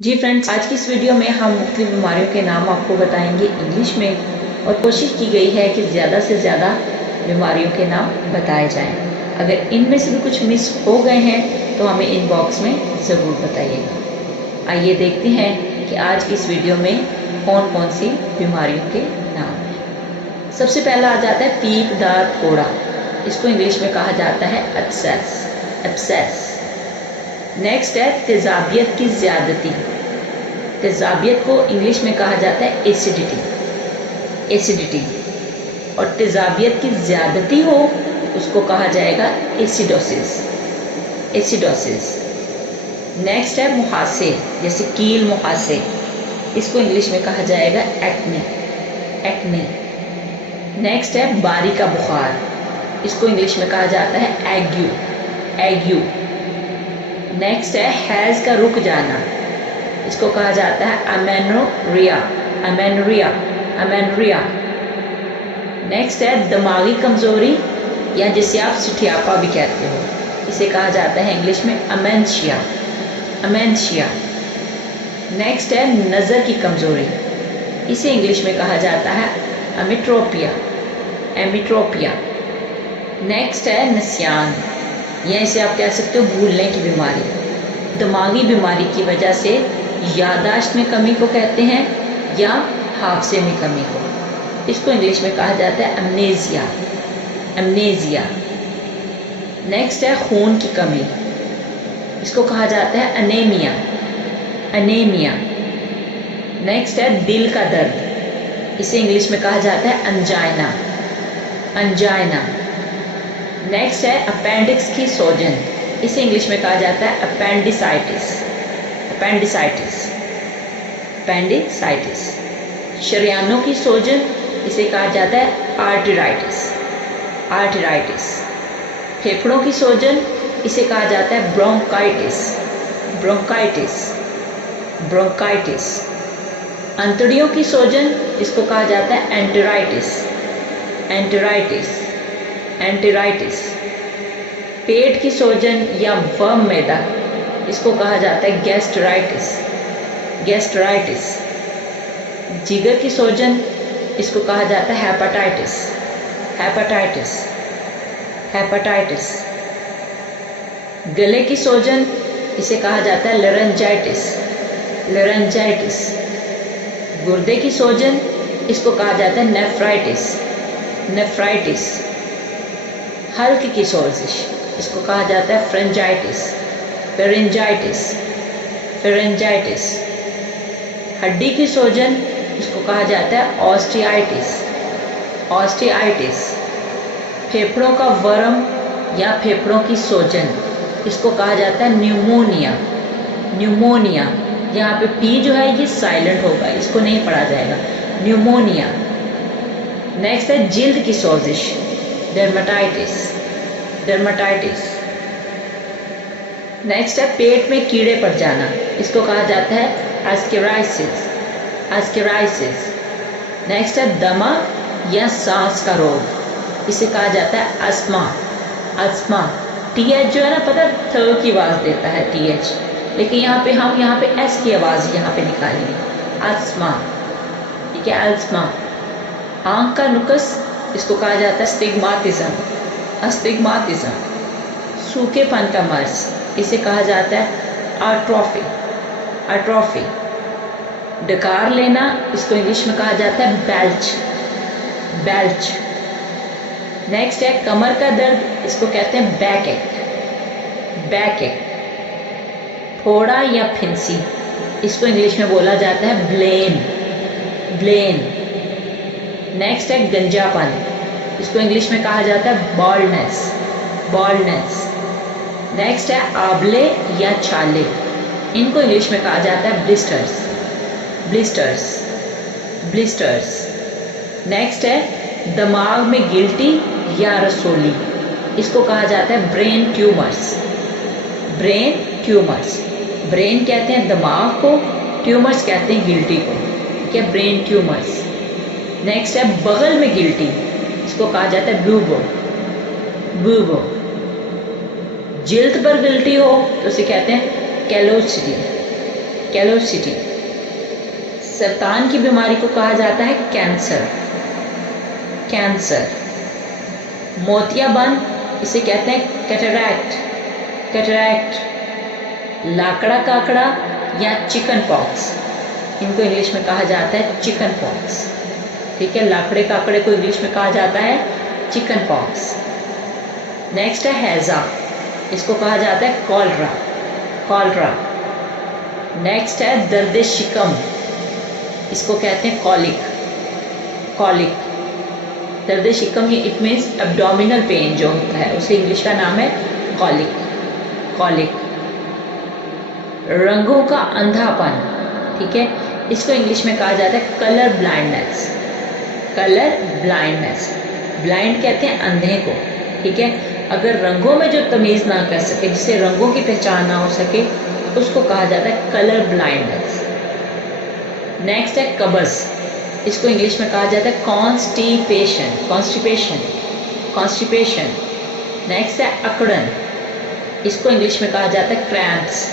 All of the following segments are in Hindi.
जी फ्रेंड्स, आज की इस वीडियो में हम मुख्तलिफ बीमारियों के नाम आपको बताएंगे इंग्लिश में और कोशिश की गई है कि ज़्यादा से ज़्यादा बीमारियों के नाम बताए जाएं। अगर इनमें से भी कुछ मिस हो गए हैं तो हमें इनबॉक्स में ज़रूर बताइएगा। आइए देखते हैं कि आज की इस वीडियो में कौन कौन सी बीमारियों के नाम हैं। सबसे पहला आ जाता है पीपदार फोड़ा। इसको इंग्लिश में कहा जाता है एब्सेस। नेक्स्ट है तेजाबियत की ज़्यादती। तेजाबियत को इंग्लिश में कहा जाता है एसिडिटी। और तेजाबियत की ज़्यादती हो उसको कहा जाएगा एसिडोसिस। नेक्स्ट है मुहासे, जैसे कील मुहासे, इसको इंग्लिश में कहा जाएगा एक्ने। नेक्स्ट है बारी का बुखार, इसको इंग्लिश में कहा जाता है एग्यू। नेक्स्ट है हैज़ का रुक जाना, इसको कहा जाता है अमेनोरिया। नेक्स्ट है दिमागी कमजोरी, या जिसे आप सिटियापा भी कहते हो, इसे कहा जाता है इंग्लिश में अमेंशिया। नेक्स्ट है नज़र की कमजोरी, इसे इंग्लिश में कहा जाता है एमिट्रोपिया। नेक्स्ट है नसियान, या इसे आप कह सकते हो भूलने की बीमारी। दिमागी बीमारी की वजह से यादाश्त में कमी को कहते हैं या हाफजे में कमी को, इसको इंग्लिश में कहा जाता है अमनेजिया। नेक्स्ट है खून की कमी, इसको कहा जाता है अनेमिया। नेक्स्ट है दिल का दर्द, इसे इंग्लिश में कहा जाता है अंजाइना। नेक्स्ट है अपेंडिक्स की सोजन, इसे इंग्लिश में कहा जाता है अपेंडिसाइटिस। शरियानों की सोजन, इसे कहा जाता है आर्टराइटिस। फेफड़ों की सोजन, इसे कहा जाता है ब्रोंकाइटिस। अंतड़ियों की सोजन, इसको कहा जाता है एंटेराइटिस। पेट की सोजन या वर्म मैदा, इसको कहा जाता है गैस्ट्राइटिस। जिगर की सोजन, इसको कहा जाता है हेपेटाइटिस। गले की सोजन, इसे कहा जाता है लरेंजाइटिस। गुर्दे की सोजन, इसको कहा जाता है नेफ्राइटिस। हल्क की सोजिश, इसको कहा जाता है फेरेंजाइटिस। हड्डी की सोजन, इसको कहा जाता है ऑस्टियाइटिस। फेफड़ों का वर्म या फेफड़ों की सोजन, इसको कहा जाता है न्यूमोनिया। यहाँ पे पी जो है ये साइलेंट होगा, इसको नहीं पढ़ा जाएगा, न्यूमोनिया। नेक्स्ट है जिल्द की सोजिश, डर्माटाइटिस। नेक्स्ट है पेट में कीड़े पड़ जाना, इसको कहा जाता है एस्केराइसिस। नेक्स्ट है दमा या सांस का रोग, इसे कहा जाता है अस्थमा। TH जो है ना, पता थ की आवाज देता है TH, लेकिन यहाँ पे एस की आवाज यहाँ पे निकालेंगे, अस्थमा। ठीक है, अस्थमा। आंख का नुक्स, इसको कहा जाता है अस्टिग्मातिज्म। सूखेपन का मर्ज, इसे कहा जाता है आट्रोफी। डकार लेना, इसको इंग्लिश में कहा जाता है बेल्च। नेक्स्ट है कमर का दर्द, इसको कहते हैं बैक एक। फोड़ा या फिंसी, इसको इंग्लिश में बोला जाता है ब्लेन। नेक्स्ट है गंजापन, इसको इंग्लिश में कहा जाता है बॉल्डनेस। नेक्स्ट है आबले या छाले, इनको इंग्लिश में कहा जाता है ब्लिस्टर्स। नेक्स्ट है दिमाग में गिल्टी या रसोली, इसको कहा जाता है ब्रेन ट्यूमर्स। ब्रेन कहते हैं दिमाग को, ट्यूमर्स कहते हैं गिल्टी को। क्या ब्रेन ट्यूमर्स। नेक्स्ट है बगल में गिल्टी, इसको कहा जाता है ब्यूबो। जिल्द पर गिल्टी हो तो उसे कहते हैं कैलोसिटी। कैलोसिटी। सरतान की बीमारी को कहा जाता है कैंसर, कैंसर। मोतियाबिंद इसे कहते हैं कैटरैक्ट, कैटरैक्ट। लाकड़ा काकड़ा या चिकन पॉक्स, इनको इंग्लिश में कहा जाता है चिकन पॉक्स, ठीक है। लाकड़े काकड़े को इंग्लिश में कहा जाता है चिकन पॉक्स। नेक्स्ट है हैजा, इसको कहा जाता है कॉलरा, कॉलरा। नेक्स्ट है दर्द शिकम, इसको कहते हैं कॉलिक, कॉलिक। दर्द शिकम ये इट मीन्स एब्डोमिनल पेन जो होता है, उसे इंग्लिश का नाम है कॉलिक, कॉलिक। रंगों का अंधापन, ठीक है, इसको इंग्लिश में कहा जाता है colour blindness, colour blindness. Blind कहते हैं अंधे को, ठीक है। अगर रंगों में जो तमीज़ ना कर सके, जिसे रंगों की पहचान ना हो सके, उसको कहा जाता है कलर ब्लाइंडनेस। नेक्स्ट है कब्ज़, इसको इंग्लिश में कहा जाता है कॉन्स्टिपेशन, कॉन्स्टिपेशन, कॉन्स्टिपेशन। नेक्स्ट है अकड़न, इसको इंग्लिश में कहा जाता है क्रैम्प्स,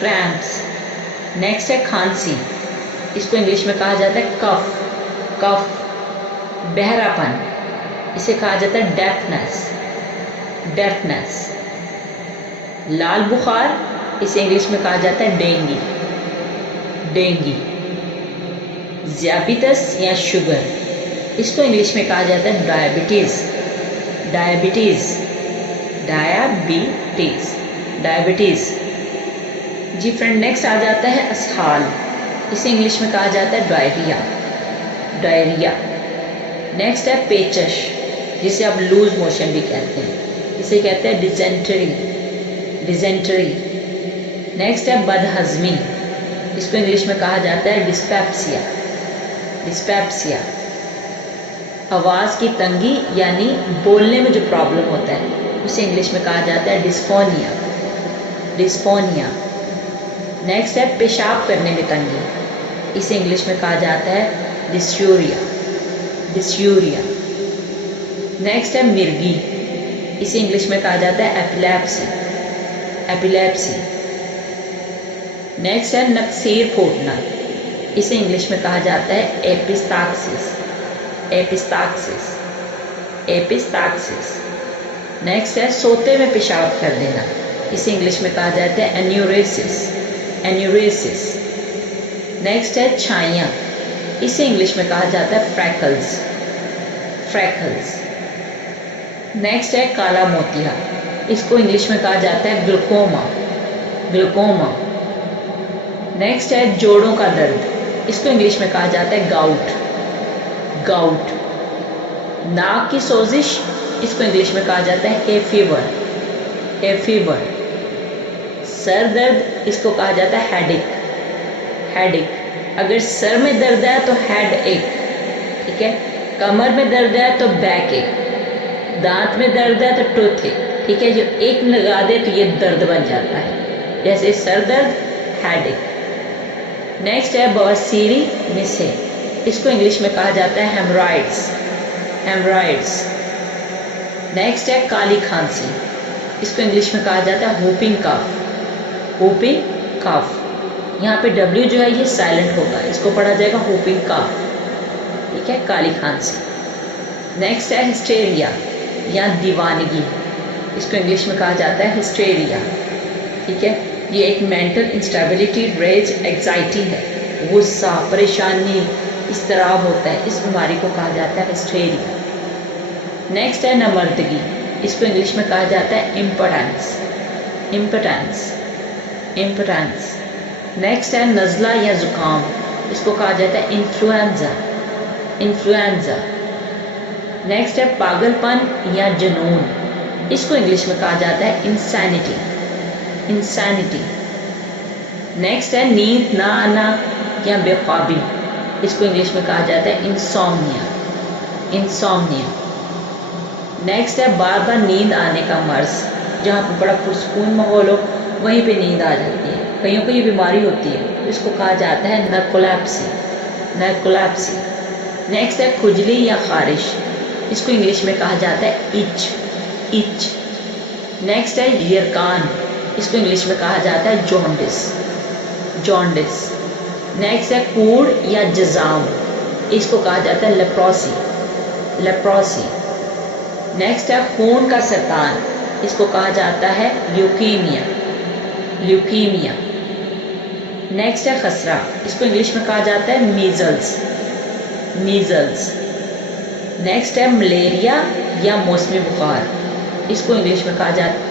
क्रैम्प्स। नेक्स्ट है खांसी, इसको इंग्लिश में कहा जाता है कफ, कफ। बहरापन, इसे कहा जाता है डेफनेस, डेफनेस। लाल बुखार, इसे इंग्लिश में कहा जाता है डेंगी, डेंगी। ज़ियाबितस या शुगर, इसको इंग्लिश में कहा जाता है डायबिटीज़, डायबिटीज़, डायबिटीज़, डायबिटीज़। जी फ्रेंड, नेक्स्ट आ जाता है असहाल, इसे इंग्लिश में कहा जाता है डायरिया, डायरिया। नेक्स्ट है पेचश, जिसे आप लूज मोशन भी कहते हैं, इसे कहते हैं डिसेंट्री, डिसेंट्री। नेक्स्ट है बदहज़मी, इसको इंग्लिश में कहा जाता है डिस्पेप्सिया, डिस्पेप्सिया। आवाज़ की तंगी यानी बोलने में जो प्रॉब्लम होता है, उसे इंग्लिश में कहा जाता है डिस्फोनिया, डिस्फोनिया। नेक्स्ट है पेशाब करने में तंगी, इसे इंग्लिश में कहा जाता है डिस्यूरिया, डिस्यूरिया। नेक्स्ट है मिर्गी, इसे इंग्लिश में कहा जाता है एपिलेप्सी, एपिलेप्सी। नेक्स्ट है नक्सीर फूटना, इसे इंग्लिश में कहा जाता है एपिस्टाक्सिस, एपिस्टाक्सिस, एपिस्टाक्सिस। नेक्स्ट है सोते में पेशाब कर देना, इसे इंग्लिश में कहा जाता है एन्यूरेसिस, एन्यूरेसिस। नेक्स्ट है छाइयाँ, इसे इंग्लिश में कहा जाता है फ्रैकल्स, फ्रैकल्स। नेक्स्ट है काला मोतिया, इसको इंग्लिश में कहा जाता है ग्लूकोमा, ग्लूकोमा। नेक्स्ट है जोड़ों का दर्द, इसको इंग्लिश में कहा जाता है गाउट, गाउट। नाक की सोजिश, इसको इंग्लिश में कहा जाता है hay fever, hay fever. Sir दर्द, इसको कहा जाता है हेडेक, हेडेक। अगर सर में दर्द है तो हेड एक, ठीक है। कमर में दर्द है तो बैक एक, दांत में दर्द है तो टूथ एक, ठीक है। जो एक लगा दे तो ये दर्द बन जाता है, जैसे सर दर्द, हेडेक। नेक्स्ट है बवासीरी मिसे, इसको इंग्लिश में कहा जाता है हेमराइड्स, हेमराइड्स। नेक्स्ट है काली खांसी, इसको इंग्लिश में कहा जाता है होपिंग कफ, होपिंग कफ। यहाँ पे डब्ल्यू जो है ये साइलेंट होगा, इसको पढ़ा जाएगा होपिंग कफ, ठीक है, काली खांसी। नेक्स्ट है हिस्टेरिया या दीवानगी, इसको इंग्लिश में कहा जाता है हिस्टेरिया, ठीक है। ये एक मेंटल इंस्टेबिलिटी, रेज, एग्जाइटी है, गुस्सा, परेशानी, इस्तराब होता है, इस बीमारी को कहा जाता है हिस्टेरिया। नेक्स्ट है नमर्दगी, इसको इंग्लिश में कहा जाता है इम्पोटेंस, इम्पोटेंस, इम्पोटेंस। नेक्स्ट है नज़ला या ज़ुकाम, इसको कहा जाता है इन्फ्लुएंजा, इन्फ्लुएंजा। नेक्स्ट है पागलपन या जुनून, इसको इंग्लिश में कहा जाता है इंसैनिटी, इंसैनिटी। नेक्स्ट है नींद ना आना या बेख्वाबी, इसको इंग्लिश में कहा जाता है इंसोम्निया, इंसोम्निया। नेक्स्ट है बार बार नींद आने का मर्ज, जहाँ पर बड़ा पुरसकून माहौल हो वहीं पे नींद आ जाती है, कईयों को ये बीमारी होती है, इसको कहा जाता है नर्कोलेप्सी, नर्कोलेप्सी। नेक्स्ट है खुजली या खारिश, इसको इंग्लिश में कहा जाता है इच, इच। नेक्स्ट है यरकान, इसको इंग्लिश में कहा जाता है जॉन्डिस, जॉन्डिस। नेक्स्ट है कूड़ या जजाम, इसको कहा जाता है लेप्रोसी, लेप्रोसी। नेक्स्ट है खून का सरतान, इसको कहा जाता है ल्यूकीमिया, ल्यूकीमिया। नेक्स्ट है खसरा, इसको इंग्लिश में कहा जाता है मीजल्स, मीजल्स। नेक्स्ट है मलेरिया या मौसमी बुखार, इसको इंग्लिश में कहा जाता है